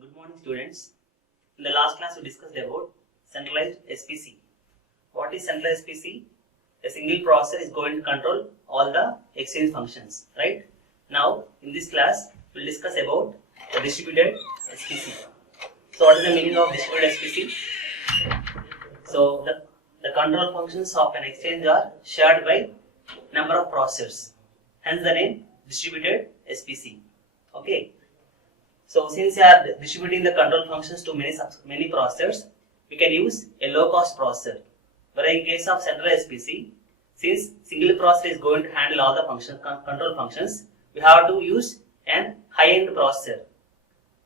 Good morning, students. In the last class, we discussed about centralized SPC. What is centralized SPC? A single processor is going to control all the exchange functions, right? Now, in this class, we will discuss about the distributed SPC. So, what is the meaning of distributed SPC? So, the control functions of an exchange are shared by number of processors. Hence, the name distributed SPC. Okay. So, since we are distributing the control functions to many processors, we can use a low-cost processor. But in case of central SPC, since single processor is going to handle all the control functions, we have to use an high-end processor,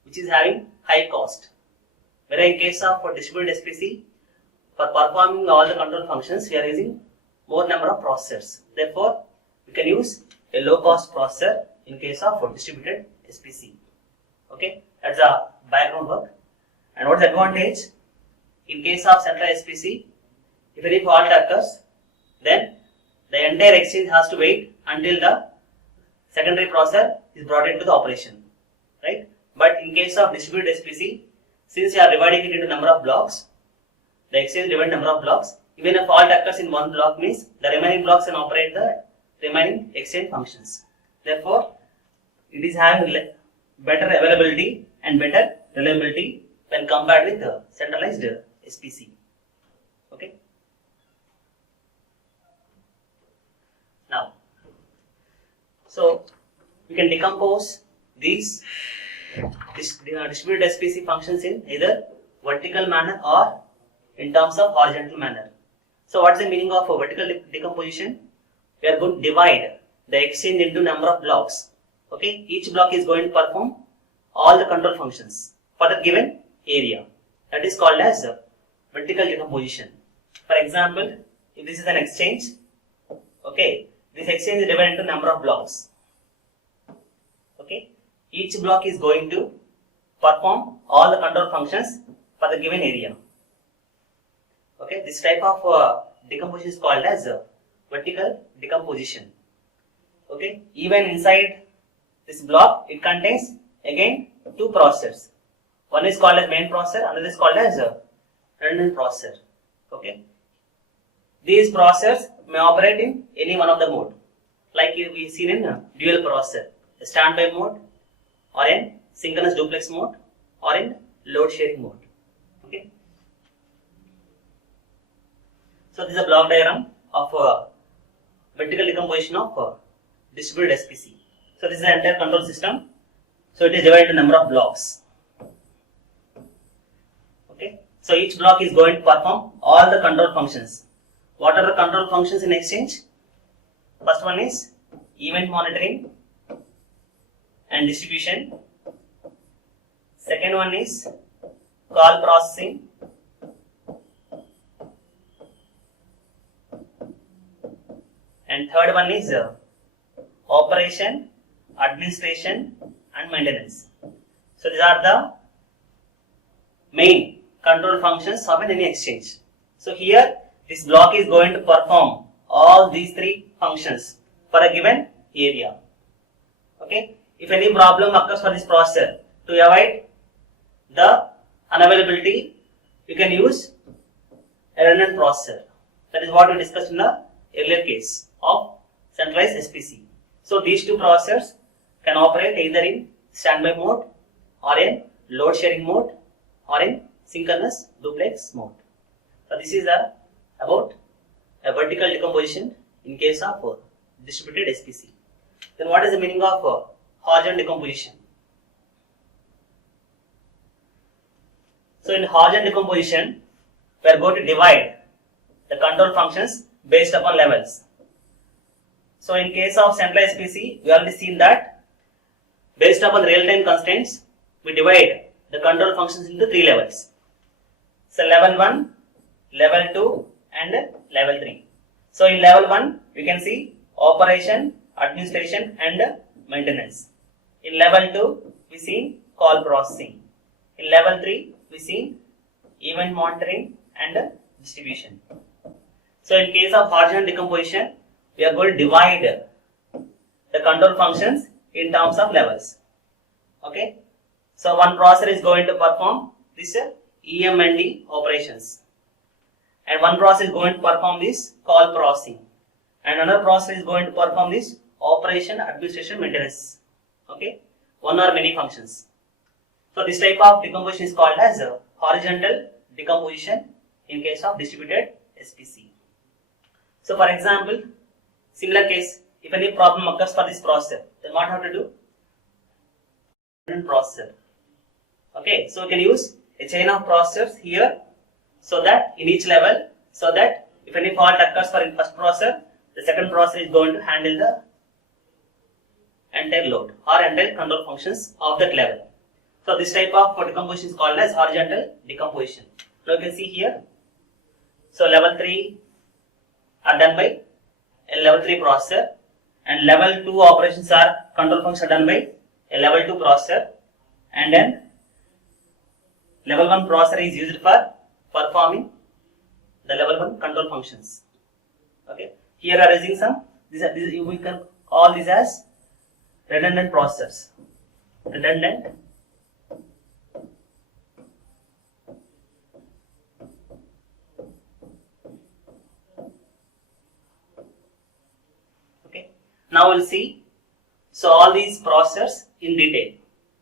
which is having high cost. Whereas in case of distributed SPC, for performing all the control functions, we are using more number of processors. Therefore, we can use a low-cost processor in case of distributed SPC. Okay, that's the background work. And what is the advantage? In case of central SPC, if any fault occurs, then the entire exchange has to wait until the secondary processor is brought into the operation, right? But in case of distributed SPC, since you are dividing it into number of blocks, the exchange divided number of blocks, even a fault occurs in one block means the remaining blocks can operate the remaining exchange functions. Therefore, it is having better availability and better reliability when compared with the centralized SPC. Okay. Now, so we can decompose these distributed SPC functions in either vertical manner or in terms of horizontal manner. So, what is the meaning of a vertical decomposition? We are going to divide the exchange into number of blocks. Okay, each block is going to perform all the control functions for the given area. That is called as vertical decomposition. For example, if this is an exchange, okay, this exchange is divided into number of blocks. Okay, each block is going to perform all the control functions for the given area. Okay, this type of decomposition is called as vertical decomposition. Okay, even inside this block, it contains again two processors. One is called as main processor, another is called as redundant processor. Okay, these processors may operate in any one of the mode, like we seen in dual processor, a standby mode, or in synchronous duplex mode, or in load sharing mode. Okay, so this is a block diagram of vertical decomposition of distributed SPC. So this is the entire control system. So it is divided into number of blocks. Okay. So each block is going to perform all the control functions. What are the control functions in exchange? First one is event monitoring and distribution. Second one is call processing. And third one is operation, administration and maintenance. So these are the main control functions of any exchange. So here this block is going to perform all these three functions for a given area. Okay. If any problem occurs for this processor, to avoid the unavailability, you can use a redundant processor. That is what we discussed in the earlier case of centralized SPC. So these two processors can operate either in standby mode or in load sharing mode or in synchronous duplex mode. So this is about a vertical decomposition in case of distributed SPC. Then what is the meaning of horizontal decomposition? So in horizontal decomposition, we are going to divide the control functions based upon levels. So in case of centralized SPC, we already seen that based upon real-time constraints, we divide the control functions into three levels. So level 1, level 2 and level 3. So in level 1, we can see operation, administration and maintenance. In level 2, we see call processing. In level 3, we see event monitoring and distribution. So in case of horizontal decomposition, we are going to divide the control functions in terms of levels. Okay. So one processor is going to perform this EM&D operations, and one processor is going to perform this call processing, and another processor is going to perform this operation, administration, maintenance. Okay, one or many functions. So this type of decomposition is called as horizontal decomposition in case of distributed SPC. So for example, similar case, if any problem occurs for this processor, then what have to do? Processor. Okay, so we can use a chain of processors here, so that in each level, so that if any fault occurs for the first processor, the second processor is going to handle the entire load or entire control functions of that level. So this type of decomposition is called as horizontal decomposition. Now you can see here. So level 3 are done by a level 3 processor, and level 2 operations are control functions are done by a level 2 processor, and then level 1 processor is used for performing the level 1 control functions. Okay. Here are using some, we can call this as redundant processors. Redundant Now we'll see, so all these processors in detail.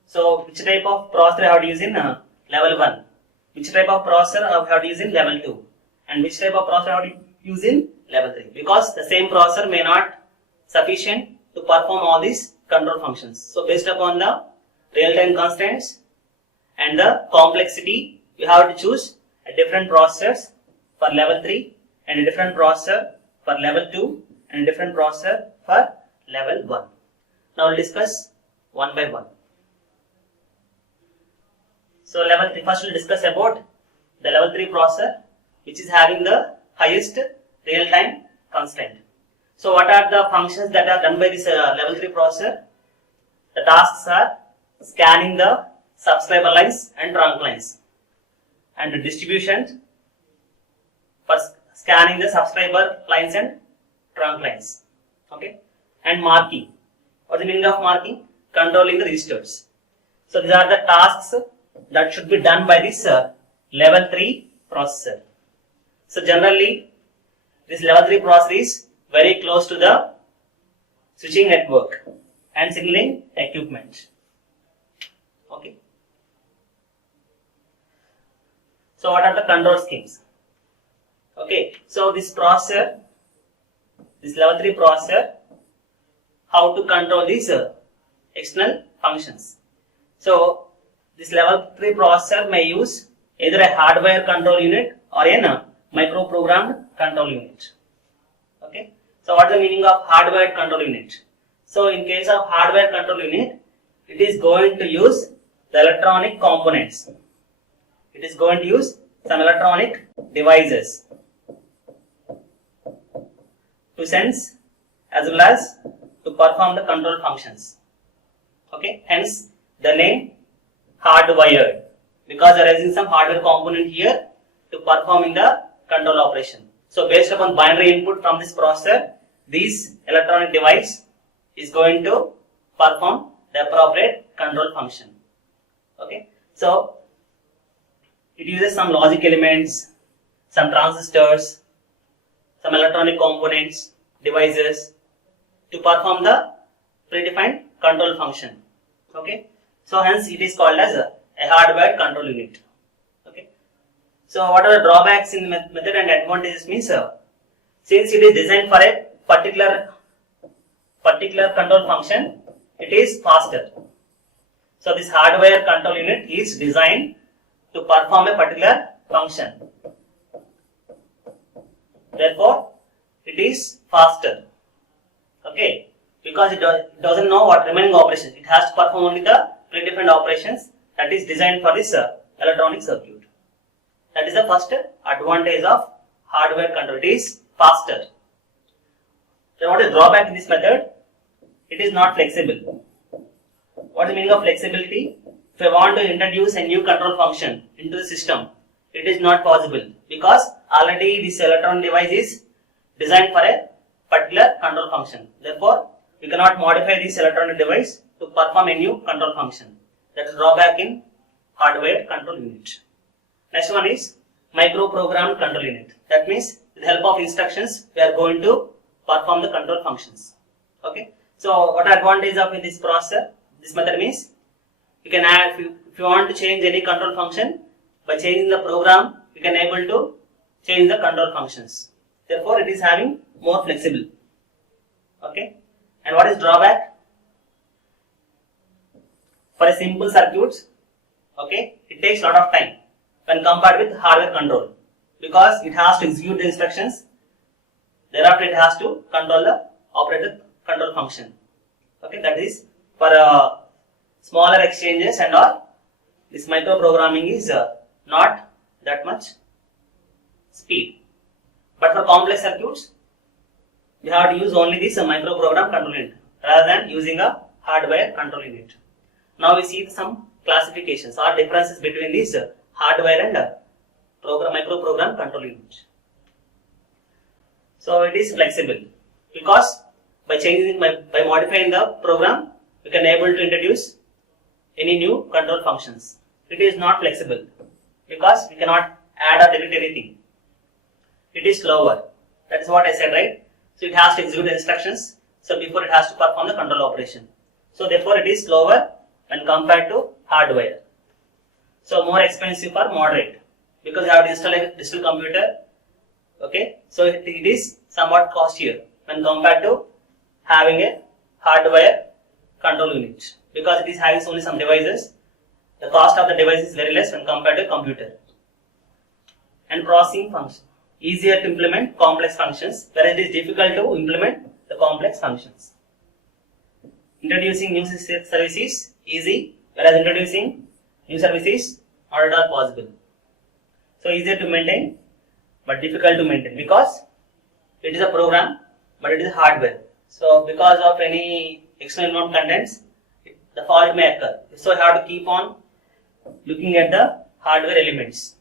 So which type of processor I have to use in level 1, which type of processor I have to use in level 2, and which type of processor I have to use in level 3, because the same processor may not sufficient to perform all these control functions. So based upon the real-time constraints and the complexity, you have to choose a different processors for level 3 and a different processor for level 2 and a different processor for level 1. Now we'll discuss one by one. So level 3, first we'll discuss about the level 3 processor, which is having the highest real-time constraint. So what are the functions that are done by this level 3 processor? The tasks are scanning the subscriber lines and trunk lines, and the distribution for scanning the subscriber lines and trunk lines. Okay. And marking. What is the meaning of marking? Controlling the registers. So these are the tasks that should be done by this level 3 processor. So generally, this level 3 processor is very close to the switching network and signaling equipment. Okay. So what are the control schemes? Okay. So this processor, this level 3 processor, how to control these external functions. So this level 3 processor may use either a hardware control unit or a microprogrammed control unit. Okay. So what is the meaning of hardware control unit? So in case of hardware control unit, it is going to use the electronic components. It is going to use some electronic devices to sense as well as to perform the control functions. Okay, hence the name hardwired, because they are using some hardware component here to performing the control operation. So based upon binary input from this processor, this electronic device is going to perform the appropriate control function. Okay, so it uses some logic elements, some transistors, some electronic components, devices to perform the predefined control function. Okay, so hence it is called as a hardware control unit. Okay, so what are the drawbacks in the method and advantages means, since it is designed for a particular control function, it is faster. So this hardware control unit is designed to perform a particular function. Therefore, it is faster. Okay, because it doesn't know what remaining operations. It has to perform only the predefined operations that is designed for this electronic circuit. That is the first advantage of hardware control. It is faster. So what is drawback in this method? It is not flexible. What is the meaning of flexibility? If I want to introduce a new control function into the system, it is not possible, because already this electronic device is designed for a particular control function. Therefore, we cannot modify this electronic device to perform a new control function. That's drawback in hardware control unit. Next one is microprogram control unit. That means with the help of instructions we are going to perform the control functions. Okay. So what advantage of this processor? This method means you can add, if you want to change any control function, by changing the program you can able to change the control functions. Therefore it is having more flexible. Okay. And what is drawback? For a simple circuits, okay, it takes a lot of time when compared with hardware control, because it has to execute the instructions, thereafter it has to control the operator control function. Okay, that is for smaller exchanges and all, this microprogramming is not that much speed. But for complex circuits, we have to use only this microprogram control unit rather than using a hardware control unit. Now we see some classifications or differences between this hardware and microprogram control unit. So it is flexible because by modifying the program, we can able to introduce any new control functions. It is not flexible because we cannot add or delete anything. It is slower. That is what I said, right? So it has to execute the instructions. So before it has to perform the control operation. So therefore it is slower when compared to hardware. So more expensive or moderate because you have to install a digital computer. Okay, so it is somewhat costlier when compared to having a hardware control unit because it is having only some devices. The cost of the device is very less when compared to a computer. And processing function, easier to implement complex functions, whereas it is difficult to implement the complex functions. Introducing new services easy, whereas introducing new services not at all possible. So easier to maintain but difficult to maintain because it is a program but it is hardware. So because of any external known contents, the fault may occur. So you have to keep on looking at the hardware elements.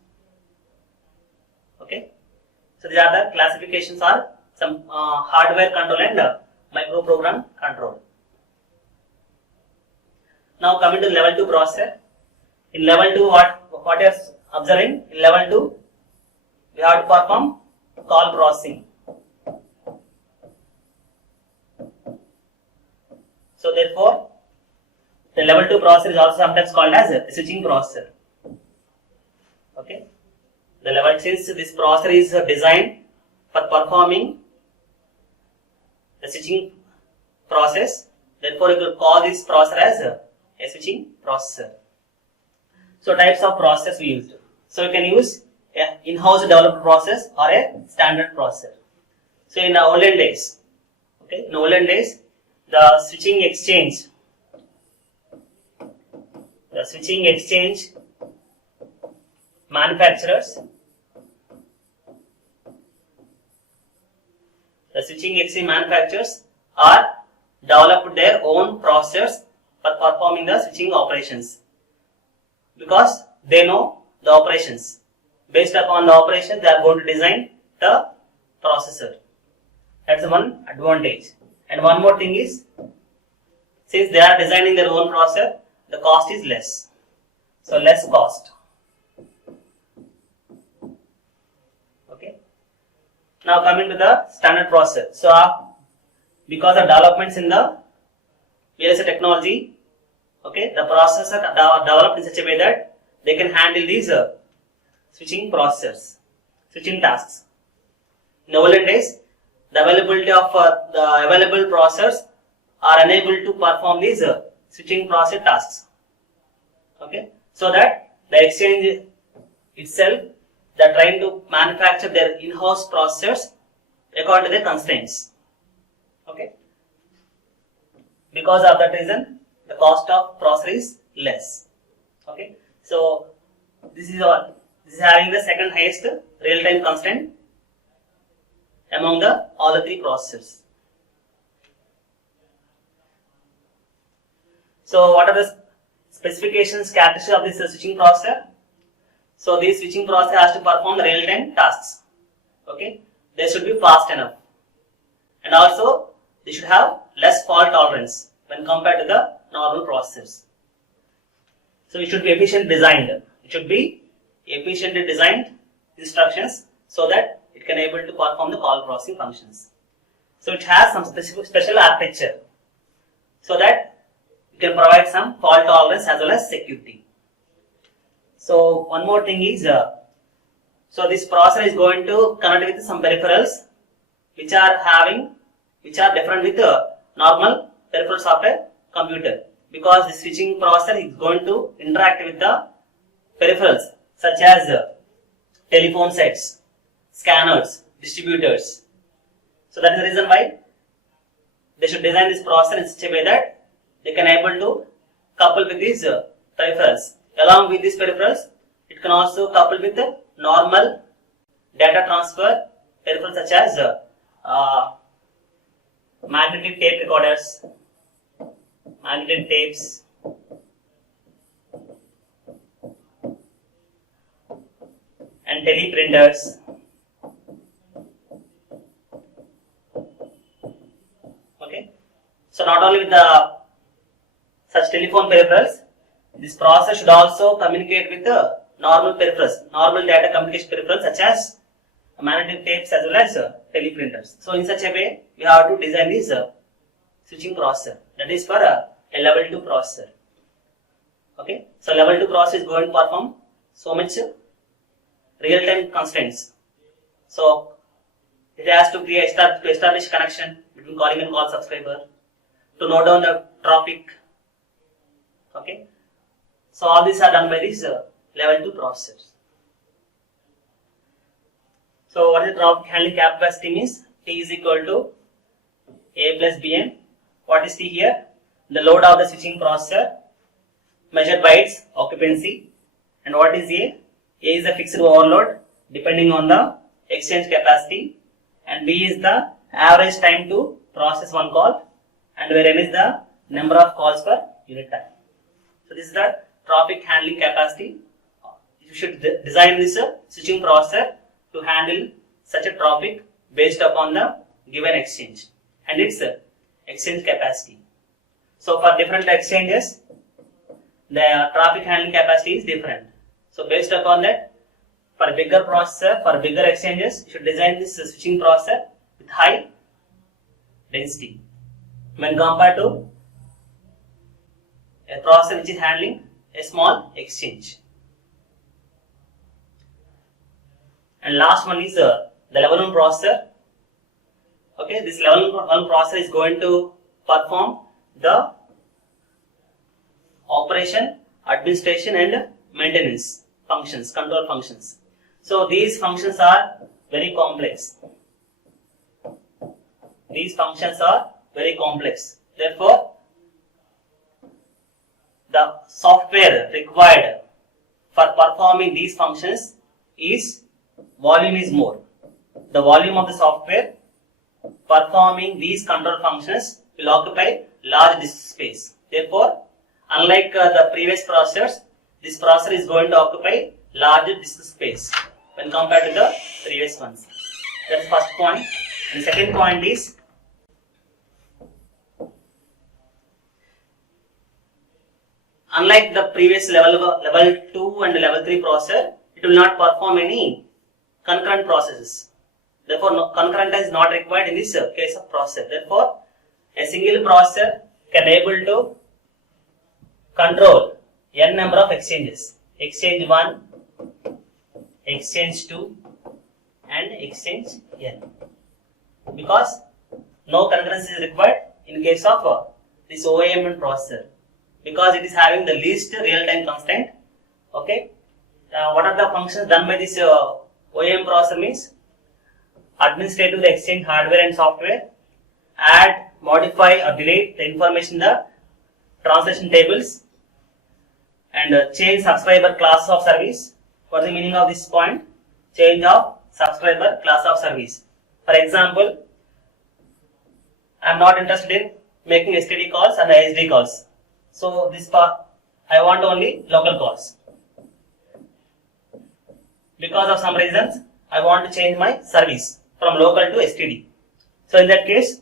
Okay. So these are the classifications are some hardware control and microprogram control. Now coming to level 2 processor. In level 2 what you are observing? In level 2 we have to perform call processing. So therefore the level 2 processor is also sometimes called as a switching processor. Okay. The level, since this processor is designed for performing the switching process, therefore you could call this processor as a switching processor. So types of process we used. So you can use an in-house developed process or a standard processor. So in the olden days, okay, in olden days, the switching exchange manufacturers, are developed their own processors for performing the switching operations because they know the operations. Based upon the operations, they are going to design the processor. That's one advantage. And one more thing is, since they are designing their own processor, the cost is less. So less cost. Okay. Now coming to the standard processor. So because of developments in the VLSI technology, okay, the processor developed in such a way that they can handle these switching tasks. In the olden days, the availability of the available processors are unable to perform these switching process tasks. Okay, so that the exchange itself, they are trying to manufacture their in-house processors according to their constraints. Okay, because of that reason, the cost of processor is less. Okay, so this is having the second highest real-time constraint among all the three processors. So what are the specifications, characteristics of this switching processor? So this switching processor has to perform the real-time tasks. Okay, they should be fast enough, and also they should have less fault tolerance when compared to the normal processors. So it should be efficiently designed. It should be efficiently designed instructions so that it can able to perform the call processing functions. So it has some special architecture so that you can provide some fault tolerance as well as security. So one more thing is, so this processor is going to connect with some peripherals which are different with normal peripherals of a computer, because the switching processor is going to interact with the peripherals such as telephone sets, scanners, distributors. So that is the reason why they should design this processor in such a way that they can able to couple with these peripherals. Along with these peripherals, it can also couple with the normal data transfer peripherals such as magnetic tape recorders, magnetic tapes, and teleprinters. Okay, so not only with the such telephone peripherals, this processor should also communicate with the normal peripherals, normal data communication peripherals such as magnetic tapes as well as teleprinters. So in such a way, we have to design this switching processor. That is for a level 2 processor. Okay, so level 2 processor is going to perform so much real-time constraints. So it has to establish connection between calling and call subscriber, to note down the traffic. Okay, so all these are done by this level 2 processors. So what is the traffic handling capacity means? T is equal to A plus Bn. What is T here? The load of the switching processor measured by its occupancy. And what is A? A is the fixed overload depending on the exchange capacity, and B is the average time to process one call, and where N is the number of calls per unit time. So this is the traffic handling capacity. You should design this switching processor to handle such a traffic based upon the given exchange and its exchange capacity. So for different exchanges, the traffic handling capacity is different. So based upon that, for a bigger processor, for bigger exchanges, you should design this switching processor with high density when compared to a processor which is handling a small exchange. And last one is the level 1 processor. Okay, this level 1 processor is going to perform the operation, administration and maintenance functions, control functions. So these functions are very complex. These functions are very complex. Therefore, the software required for performing these functions is volume is more. The volume of the software performing these control functions will occupy large disk space. Therefore, unlike the previous processors, this processor is going to occupy larger disk space when compared to the previous ones. That's the first point. And the second point is, unlike the previous level 2 and level 3 processor, it will not perform any concurrent processes. Therefore, concurrent is not required in this case of processor. Therefore, a single processor can able to control n number of exchanges. Exchange 1, exchange 2 and exchange n. Because no concurrency is required in case of this OAM processor, because it is having the least real-time constraint. Okay. What are the functions done by this OAM processor means? Administrate the exchange hardware and software, add, modify or delete the information in the transaction tables, and change subscriber class of service. What is the meaning of this point? Change of subscriber class of service. For example, I am not interested in making STD calls and SD calls. So this part I want only local calls. Because of some reasons, I want to change my service from local to STD. So in that case,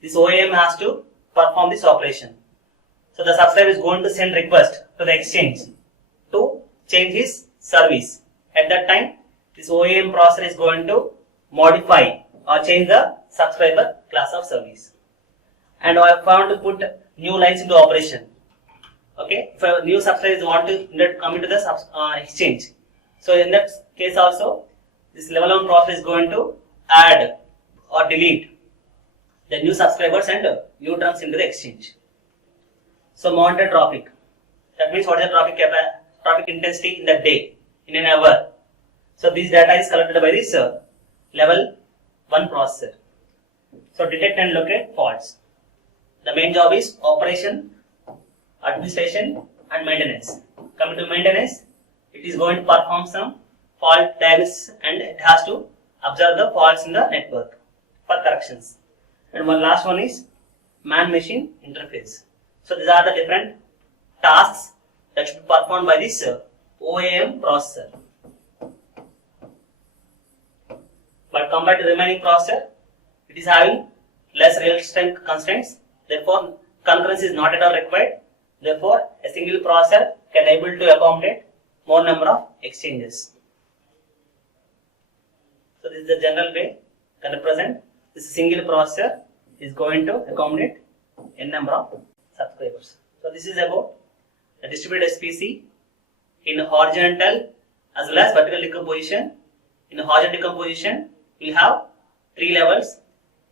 this OAM has to perform this operation. So the subscriber is going to send request to the exchange to change his service. At that time, this OEM processor is going to modify or change the subscriber class of service. And I want to put new lines into operation. Okay, if a new subscriber want to come into the exchange, so in that case also, this level 1 processor is going to add or delete the new subscribers and new terms into the exchange. So monitor traffic. That means what is the traffic intensity in the day, in an hour. So this data is collected by this level 1 processor. So detect and locate faults. The main job is operation, administration and maintenance. Coming to maintenance, it is going to perform some fault diagnosis and it has to observe the faults in the network for corrections. And one last one is man-machine interface. So these are the different tasks that should be performed by this OEM processor. But compared to remaining processor, it is having less real-time constraints. Therefore, concurrency is not at all required. Therefore, a single processor can able to accommodate more number of exchanges. So this is the general way can represent this single processor is going to accommodate n number of subscribers. So this is about the distributed SPC in horizontal as well as vertical decomposition. In horizontal decomposition, we have 3 levels.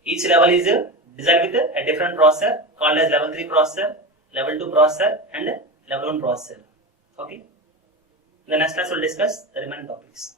Each level is designed with a different processor called as level 3 processor, level 2 processor and level 1 processor. Okay. In the next class, we will discuss the remaining topics.